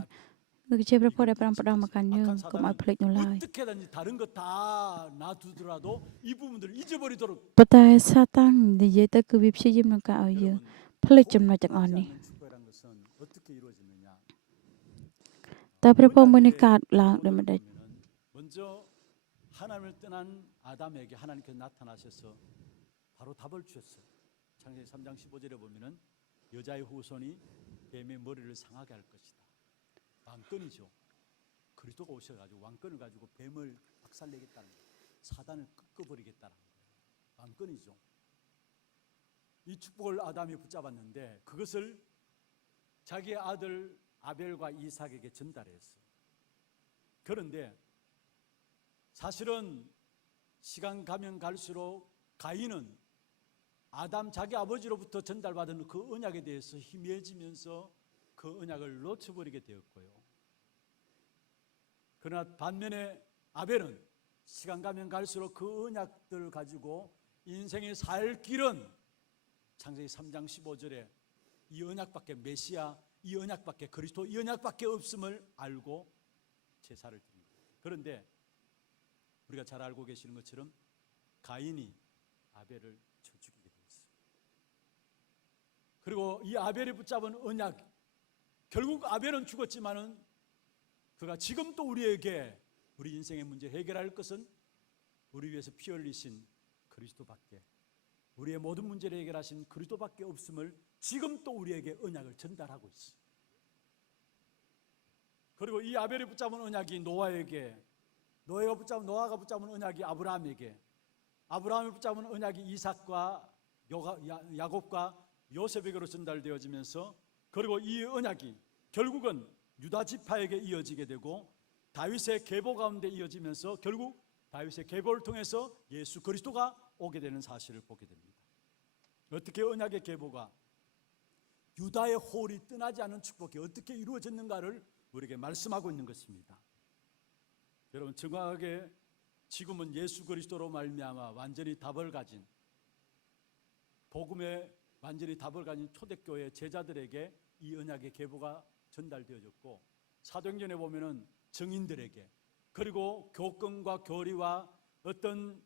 Ngi che prapo da pram padang makan ye 악한 kom ai 사단은 phlek nu lai. 어떻게든지 다른 거 다 놔두더라도 이 부분들을 잊어버리도록 Pata satang de ye ta ku bip chi jim nang ka au ye. 여러분 Phlek chim 홀이 na chang 떠나지 ani. 않는 축복이라는 것은 어떻게 이루어지느냐? Ta prapo muni 언약의 ka lang de 기본으로 ma da. 보면은 먼저 하나님을 떠난 아담에게 하나님께서 나타나셔서 바로 답을 주셨어요. 창세기 3장 15절에 보면은 여자의 후손이 뱀의 머리를 상하게 할 것이다. 왕권이죠. 그리스도가 오셔가지고 왕권을 가지고 뱀을 박살내겠다는 거예요. 사단을 꺾어버리겠다는 거예요. 왕권이죠. 이 축복을 아담이 붙잡았는데 그것을 자기의 아들 아벨과 이삭에게 전달했어요. 그런데 사실은 시간 가면 갈수록 가인은 아담 자기 아버지로부터 전달받은 그 언약에 대해서 희미해지면서 그 언약을 놓쳐버리게 되었고요. 그러나 반면에 아벨은 시간 가면 갈수록 그 언약들을 가지고 인생의 살 길은 창세기 3장 15절에 이 언약밖에 메시아, 이 언약밖에 그리스도, 이 언약밖에 없음을 알고 제사를 드립니다. 그런데 우리가 잘 알고 계시는 것처럼 가인이 아벨을 쳐 죽이게 되었어요. 그리고 이 아벨이 붙잡은 언약, 결국 아벨은 죽었지만은 그가 지금 또 우리에게 우리 인생의 문제 해결할 것은 우리 위해서 피 흘리신 그리스도밖에, 우리의 모든 문제를 해결하신 그리스도밖에 없음을 지금 또 우리에게 언약을 전달하고 있어요. 그리고 이 아벨이 붙잡은 언약이 노아에게, 노아가 붙잡은 언약이 아브라함에게, 아브라함이 붙잡은 언약이 이삭과 야곱과 요셉에게로 전달되어지면서, 그리고 이 언약이 결국은 유다 지파에게 이어지게 되고 다윗의 계보 가운데 이어지면서 결국 다윗의 계보를 통해서 예수 그리스도가 오게 되는 사실을 보게 됩니다. 어떻게 언약의 계보가, 유다의 홀이 떠나지 않은 축복이 어떻게 이루어졌는가를 우리에게 말씀하고 있는 것입니다. 여러분, 정확하게 지금은 예수 그리스도로 말미암아 완전히 답을 가진, 복음에 완전히 답을 가진 초대교회 제자들에게 이 언약의 계보가 전달되어졌고, 사도행전에 보면은 증인들에게, 그리고 교권과 교리와 어떤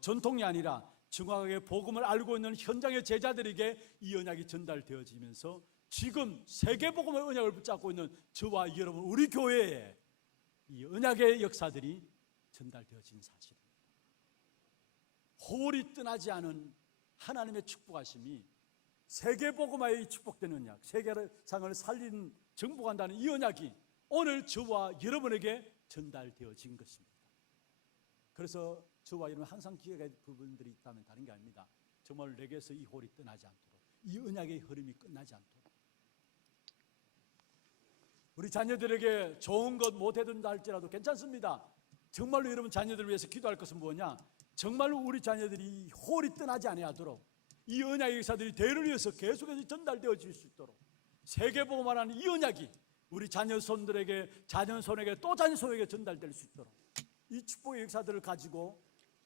전통이 아니라 정확하게 복음을 알고 있는 현장의 제자들에게 이 언약이 전달되어지면서 지금 세계복음의 언약을 붙잡고 있는 저와 여러분, 우리 교회에 이 언약의 역사들이 전달되어진 사실입니다. 홀이 떠나지 않은 하나님의 축복하심이 세계복음화의 축복된 언약, 세계상을 살린 정복한다는 이 언약이 오늘 저와 여러분에게 전달되어진 것입니다. 그래서 저와 여러분 항상 기억해야 할 부분들이 있다면 다른 게 아닙니다. 정말 내게서 이 홀이 떠나지 않도록, 이 언약의 흐름이 끝나지 않도록, 우리 자녀들에게 좋은 것 못 해준다 할지라도 괜찮습니다. 정말로 여러분 자녀들을 위해서 기도할 것은 뭐냐? 정말로 우리 자녀들이 홀이 떠나지 아니하도록 이 언약의 역사들이 대를 이어서 계속해서 전달되어질 수 있도록 세계복음화라는 이 언약이 우리 자녀 손들에게, 자녀 손에게, 또 자녀 손에게 전달될 수 있도록 이 축복의 역사들을 가지고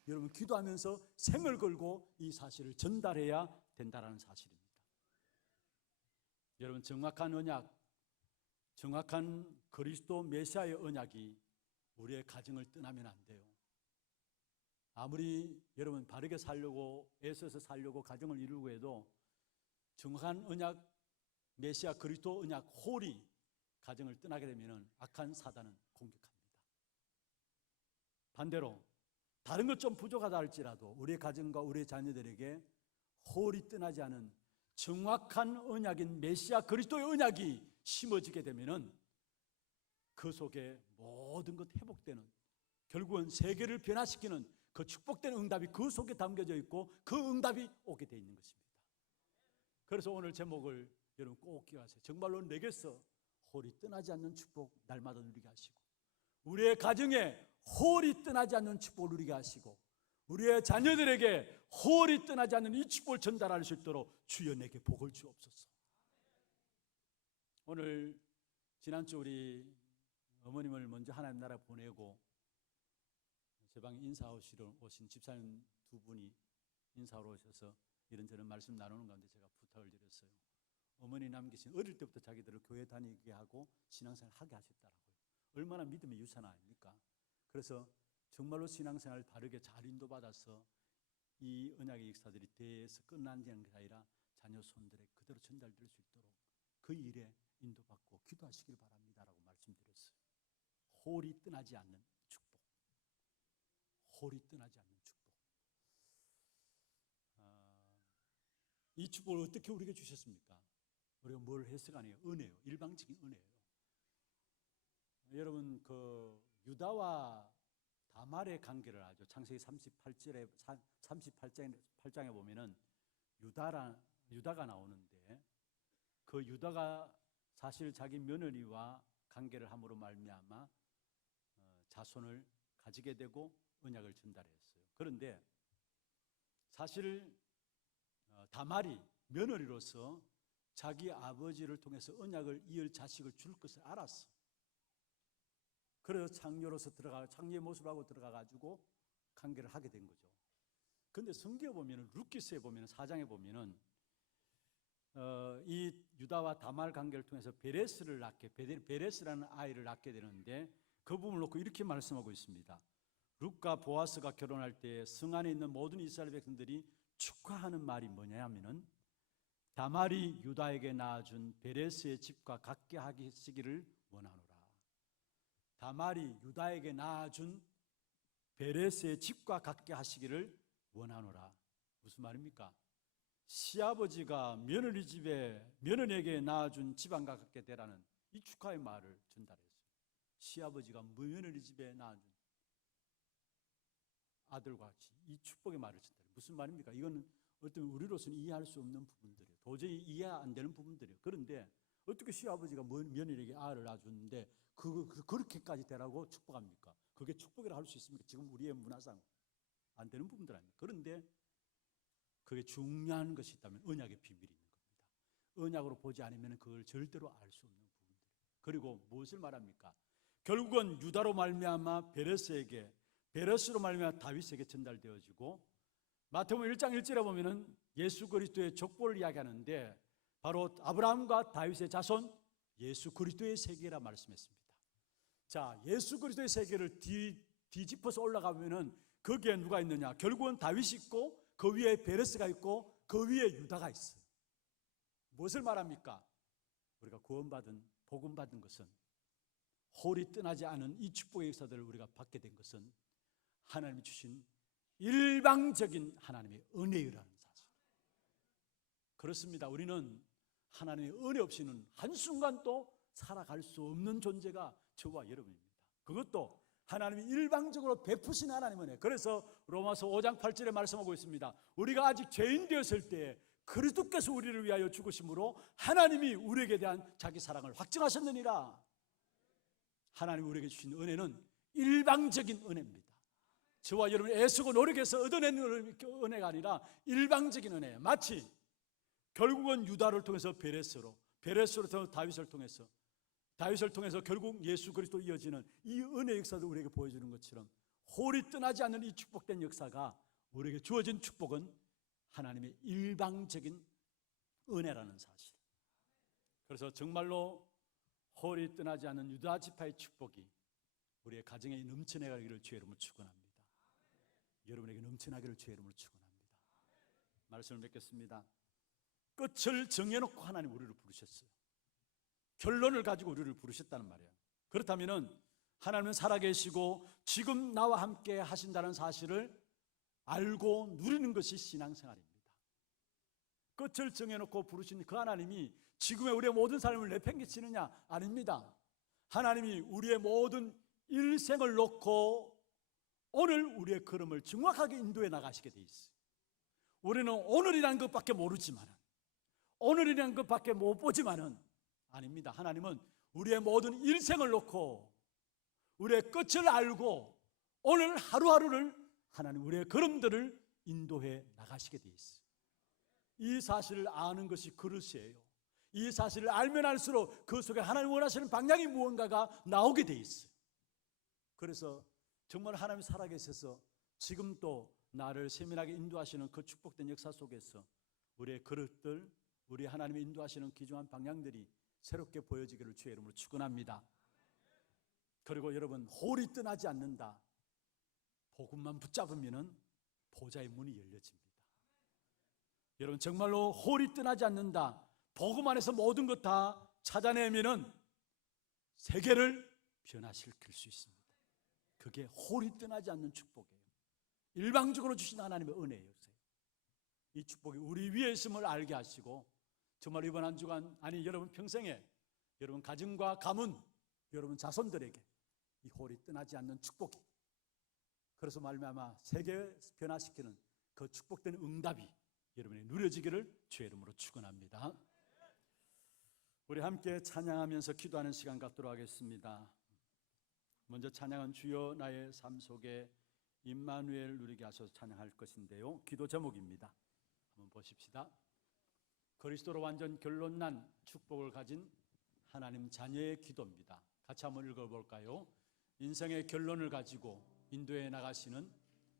여러분 기도하면서 생을 걸고 이 사실을 전달해야 된다는 사실입니다. 여러분, 정확한 언약, 정확한 그리스도 메시아의 언약이 우리의 가정을 떠나면 안 돼요. 아무리 여러분 바르게 살려고 애써서 살려고 가정을 이루고 해도 정확한 언약, 메시아 그리스도 언약 홀이 가정을 떠나게 되면 악한 사단은 공격합니다. 반대로 다른 것 좀 부족하다 할지라도 우리의 가정과 우리의 자녀들에게 홀이 떠나지 않은 정확한 언약인 메시아 그리스도의 언약이 심어지게 되면 그 속에 모든 것 회복되는, 결국은 세계를 변화시키는 그 축복된 응답이 그 속에 담겨져 있고 그 응답이 오게 돼 있는 것입니다. 그래서 오늘 제목을 여러분 꼭 기억하세요. 정말로 내게서 홀이 떠나지 않는 축복 날마다 누리게 하시고, 우리의 가정에 홀이 떠나지 않는 축복을 누리게 하시고, 우리의 자녀들에게 홀이 떠나지 않는 이 축복을 전달할 수 있도록 주여 내게 복을 주옵소서. 오늘 지난주 우리 어머님을 먼저 하나님 나라 보내고 제 방에 인사하시러 오신 집사님 두 분이 인사하러 오셔서 이런저런 말씀 나누는 가운데 제가 부탁을 드렸어요. 어머니 남기신 어릴 때부터 자기들을 교회 다니게 하고 신앙생활 하게 하셨더라고요. 얼마나 믿음의 유산 아닙니까? 그래서 정말로 신앙생활 바르게 잘 인도받아서 이 언약의 역사들이 대에서 끝난 게 아니라 자녀 손들에 그대로 전달될 수 있도록 그 일에 인도받고 기도하시길 바랍니다라고 말씀드렸어요. 홀이 떠나지 않는 축복. 홀이 떠나지 않는 축복. 이 축복을 어떻게 우리에게 주셨습니까? 우리가 뭘 해석하네요? 은혜요. 일방적인 은혜예요. 여러분 그 유다와 다말의 관계를 알죠. 창세기 38장에 보면은 유다가 나오는데 그 유다가 사실 자기 며느리와 관계를 함으로 말미암아 자손을 가지게 되고 언약을 전달했어요. 그런데 사실 다말이 며느리로서 자기 아버지를 통해서 언약을 이을 자식을 줄 것을 알았어. 그래서 창녀로서 창녀의 모습을 하고 들어가가지고 관계를 하게 된 거죠. 그런데 성경에 보면은 룻기스에 보면은 4장에 보면은 이 유다와 다말 관계를 통해서 베레스라는 아이를 낳게 되는데 그 부분을 놓고 이렇게 말씀하고 있습니다. 룻과 보아스가 결혼할 때 성 안에 있는 모든 이스라엘 백성들이 축하하는 말이 뭐냐 하면은 다말이 유다에게 낳아준 베레스의 집과 같게 하시기를 원하노라. 다말이 유다에게 낳아준 베레스의 집과 같게 하시기를 원하노라. 무슨 말입니까? 시아버지가 며느리에게 낳아준 집안과 같게 되라는 이 축하의 말을 전달했어요. 시아버지가 며느리 집에 낳아준 아들과 같이 이 축복의 말을 전달해요. 무슨 말입니까? 이거는 어떤 우리로서는 이해할 수 없는 부분들이에요. 도저히 이해 안 되는 부분들이에요. 그런데 어떻게 시아버지가 며느리에게 아를 낳아줬는데 그렇게까지 되라고 축복합니까? 그게 축복이라 할 수 있습니까? 지금 우리의 문화상 안 되는 부분들 아닙니까? 그런데 그게 중요한 것이 있다면 언약의 비밀이 있는 겁니다. 언약으로 보지 않으면 그걸 절대로 알 수 없는 부분들이에요. 그리고 무엇을 말합니까? 결국은 유다로 말미암아 베레스로 말미암아 다윗에게 전달되어지고 마태복음 1장 1절에 보면은 예수 그리스도의 족보를 이야기하는데 바로 아브라함과 다윗의 자손 예수 그리스도의 세계라 말씀했습니다. 자, 예수 그리스도의 세계를 뒤집어서 올라가면은 거기에 누가 있느냐? 결국은 다윗이 있고 그 위에 베레스가 있고 그 위에 유다가 있어요. 무엇을 말합니까? 우리가 구원받은 복음받은 것은 홀이 떠나지 않은 이 축복의 역사들을 우리가 받게 된 것은 하나님이 주신 일방적인 하나님의 은혜라는 사실. 그렇습니다. 우리는 하나님의 은혜 없이는 한순간도 살아갈 수 없는 존재가 저와 여러분입니다. 그것도 하나님이 일방적으로 베푸신 하나님 은혜. 그래서 로마서 5장 8절에 말씀하고 있습니다. 우리가 아직 죄인 되었을 때 그리스도께서 우리를 위하여 죽으심으로 하나님이 우리에게 대한 자기 사랑을 확증하셨느니라. 하나님이 우리에게 주신 은혜는 일방적인 은혜입니다. 저와 여러분이 애쓰고 노력해서 얻어낸 은혜가 아니라 일방적인 은혜예요. 마치 결국은 유다를 통해서 베레스로 통해서 다윗을 통해서 결국 예수 그리스도 이어지는 이 은혜 역사도 우리에게 보여주는 것처럼 홀이 떠나지 않는 이 축복된 역사가 우리에게 주어진 축복은 하나님의 일방적인 은혜라는 사실. 그래서 정말로 홀이 떠나지 않는 유다 지파의 축복이 우리의 가정에 넘쳐나기를 주의 이름으로 축원합니다. 여러분에게 넘쳐나기를 주의 이름으로 축원합니다. 말씀을 맺겠습니다. 끝을 정해놓고 하나님 우리를 부르셨어요. 결론을 가지고 우리를 부르셨다는 말이에요. 그렇다면 하나님은 살아계시고 지금 나와 함께 하신다는 사실을 알고 누리는 것이 신앙생활입니다. 끝을 정해놓고 부르신 그 하나님이 지금의 우리의 모든 삶을 내팽개치느냐? 아닙니다. 하나님이 우리의 모든 일생을 놓고 오늘 우리의 걸음을 정확하게 인도해 나가시게 돼 있어요. 우리는 오늘이라는 것밖에 모르지만, 오늘이라는 것밖에 못 보지만은 아닙니다. 하나님은 우리의 모든 일생을 놓고 우리의 끝을 알고 오늘 하루하루를 하나님 우리의 걸음들을 인도해 나가시게 돼 있어요. 이 사실을 아는 것이 그릇이에요. 이 사실을 알면 알수록 그 속에 하나님 원하시는 방향이 무언가가 나오게 돼 있어요. 그래서 정말 하나님 살아계셔서 지금 또 나를 세밀하게 인도하시는 그 축복된 역사 속에서 우리의 그릇들, 우리 하나님이 인도하시는 귀중한 방향들이 새롭게 보여지기를 주의 이름으로 축원합니다. 그리고 여러분, 홀이 떠나지 않는다. 복음만 붙잡으면은 보좌의 문이 열려집니다. 여러분, 정말로 홀이 떠나지 않는다. 복음 안에서 모든 것 다 찾아내면은 세계를 변화시킬 수 있습니다. 그게 홀이 떠나지 않는 축복이에요. 일방적으로 주신 하나님의 은혜예요. 이 축복이 우리 위에 있음을 알게 하시고 정말 이번 한 주간, 아니 여러분 평생에 여러분 가정과 가문, 여러분 자손들에게 이 홀이 떠나지 않는 축복이, 그래서 말미암아 세계 변화시키는 그 축복된 응답이 여러분이 누려지기를 주의 이름으로 축원합니다. 우리 함께 찬양하면서 기도하는 시간 갖도록 하겠습니다. 먼저 찬양은 주여 나의 삶 속에 임마누엘 누리게 하셔서 찬양할 것인데요, 기도 제목입니다. 한번 보십시다. 그리스도로 완전 결론난 축복을 가진 하나님 자녀의 기도입니다. 같이 한번 읽어볼까요? 인생의 결론을 가지고 인도해 나가시는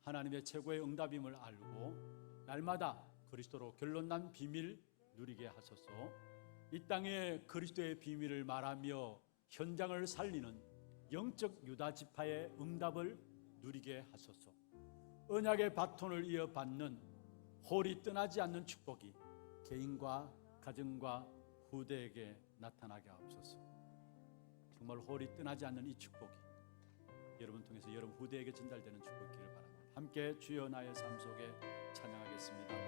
하나님의 최고의 응답임을 알고 날마다 그리스도로 결론난 비밀 누리게 하소서. 이 땅에 그리스도의 비밀을 말하며 현장을 살리는 영적 유다 지파의 응답을 누리게 하소서. 언약의 바톤을 이어받는 홀이 떠나지 않는 축복이 개인과 가정과 후대에게 나타나게 하옵소서. 정말 홀이 떠나지 않는 이 축복이 여러분 통해서 여러분 후대에게 전달되는 축복이기를 바랍니다. 함께 주여 나의 삶 속에 찬양하겠습니다.